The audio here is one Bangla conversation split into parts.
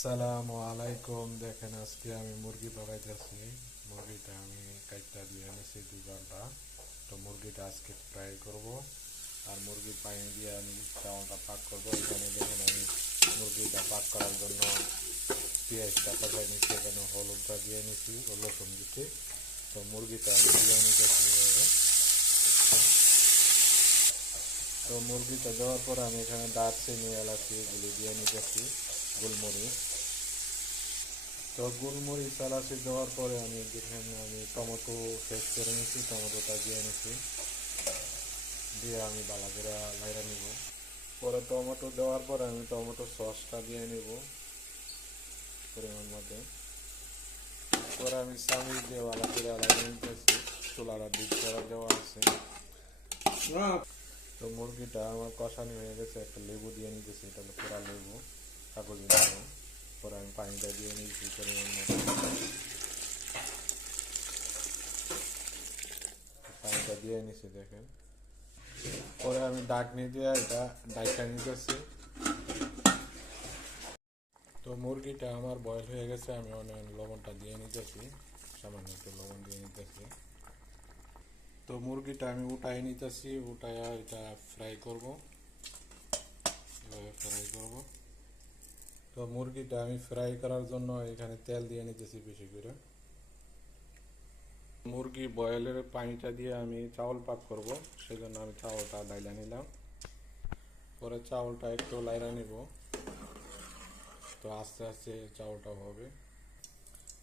আসসালামু আলাইকুম। দেখেন আজকে আমি মুরগি পাকাইতেছি। মুরগিটা আমি কাইটটা দিয়ে এনেছি 2 ঘন্টা। তো মুরগিটা আজকে ফ্রাই করব। আর মুরগির পানি দিয়ে আমি চাউলটা পাক করব। এখানে দেখেন আমি মুরগিটা পাক করার জন্য পেঁয়াজটা পাকাই নিচ্ছি, এখানে হলুদটা দিয়ে নিচ্ছি ও রসুন দিচ্ছি। তো মুরগিটা আমি দিয়ে নিতেছি এভাবে। তো মুরগিটা দেওয়ার পর আমি এখানে দারচিনি এলাচি এগুলি দিয়ে নিতেছি, গোলমরিচ। তো গোলমরিচ এলাচি দেওয়ার পরে আমি যেখানে আমি টমেটো পেস্ট করে নিচ্ছি, টমেটোটা দিয়ে নিচ্ছি, দিয়ে আমি ভালো করে লাইড়া নিব। পরে টমেটো দেওয়ার পরে আমি টমেটো সসটা দিয়ে নিব পরিমাণ মতো। পরে আমি চামিচ দিয়ে ভালো করে লাইড়া নিতেছি, চুলাটা ডিপ করা দেওয়া আছে। তো মুরগিটা আমার কষানি হয়ে গেছে, একটা লেবু দিয়ে নিতেছি, এটা হলো পুরা লেবু, কাগজি লেবু। পরে আমি পানিটা দিয়ে নিয়েছি পরিমাণ মতো, পানিটা দিয়ে নিছি দেখেন। পরে আমি ডাকনি দিয়ে এটা ডাইকা নিতেছি। তো মুরগিটা আমার বয়স হয়ে গেছে, আমি অনেক লবণটা দিয়ে নিতেছি, সামান্য একটু লবণ দিয়ে নিতেছি। তো মুরগিটা আমি উঠাই নিতেছি, উঠাইয়া এটা ফ্রাই করব, এভাবে ফ্রাই করব। তো মুরগিটা আমি ফ্রাই করার জন্য এখানে তেল দিয়ে নিতেছি বেশি করে। মুরগি বয়েলের পানিটা দিয়ে আমি চাউল পাক করব, সেজন্য আমি চাউলটা ডাইলা নিলাম। পরে চাউলটা একটু লাইরা নিব, তো আস্তে আস্তে চাউলটা হবে।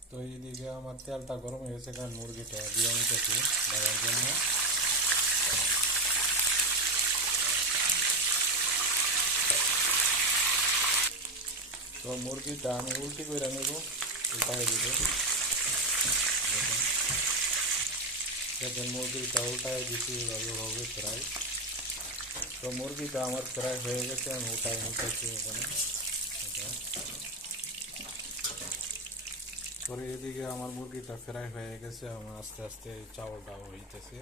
তো এইদিকে আমার তেলটা গরম হয়ে গেছে, কারণ মুরগিটা দিয়ে নিতেছি দেওয়ার জন্য। তো মুরগিটা আমি উল্টি করে নেব, উল্টাই দিব। দেখেন, দেখেন মুরগিটা উল্টাই দিচ্ছি, এভাবে হবে ফ্রাই। তো মুরগিটা আমার ফ্রাই হয়ে গেছে, আমি উল্টাই নিতেছি এখানে। দেখেন, পরে এদিকে আমার মুরগিটা ফ্রাই হয়ে গেছে, আমার আস্তে আস্তে চাউলটা হইতেছে।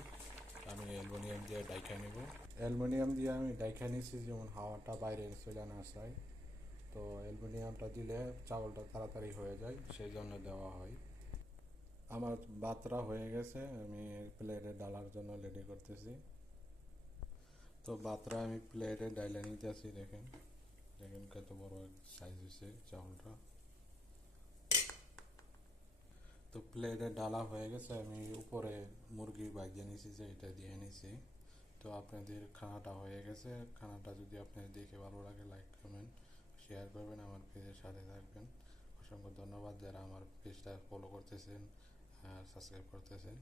আমি অ্যালুমিনিয়াম দিয়ে ডাইকা নেব। অ্যালুমিনিয়াম দিয়ে আমি ডাইকা নিচ্ছি, যেমন হাওয়াটা বাইরে চলে না আসায়। তো অ্যালুমিনিয়ামটা দিলে চাউলটা তাড়াতাড়ি হয়ে যায়, সেই জন্য দেওয়া হয়। আমার ভাতটা হয়ে গেছে, আমি প্লেটে ডালার জন্য রেডি করতেছি। তো ভাতটা আমি প্লেটে ডাইলে নিতেছি। দেখেন, দেখেন কত বড় সাইজ হয়েছে চাউলটা। তো প্লেটে ডালা হয়ে গেছে, আমি উপরে মুরগি ভাজিয়ে নিয়েছি যে এটা দিয়ে নিছি। তো আপনাদের খানাটা হয়ে গেছে। খানাটা যদি আপনাদের দেখে ভালো লাগে, লাইক কমেন্ট শেয়ার করবেন, আমার পেজের সাথে থাকবেন। অসংখ্য ধন্যবাদ যারা আমার পেজটা ফলো করতেছেন, সাবস্ক্রাইব করতেছেন।